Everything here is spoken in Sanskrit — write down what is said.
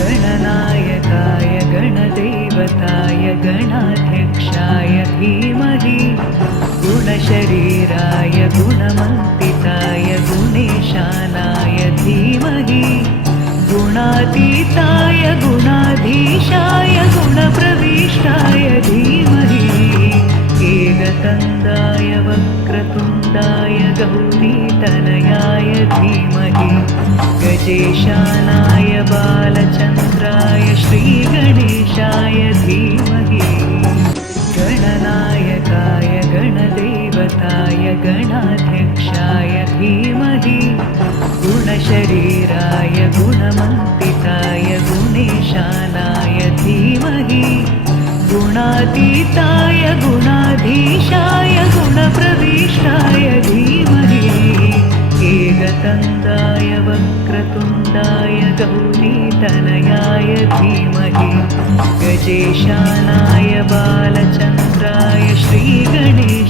गणनायकाय गणदेवताय गणाध्यक्षाय धीमहि गुणशरीराय गुणमन्विताय गुणेशानाय धीमहि गुणातीताय गुणाधीशाय गुणप्रविष्टाय धीमहि एकदन्ताय वक्रतुण्डाय गौरीतनयाय धीमहि गजेशानाय बालचन्द्राय श्रीगणेशाय धीमहि गणनायकाय गणदेवताय गणाध्यक्षाय धीमहि गुणशरीराय गुणमन्विताय गुणेशानाय धीमहि गुणातीताय गुणाधीशाय गुणप्रविष्टाय धीमहि एकदन्ताय वक्रतुण्डाय गौरीतनयाय धीमहि गजेशानाय बालचन्द्राय श्रीगणेशाय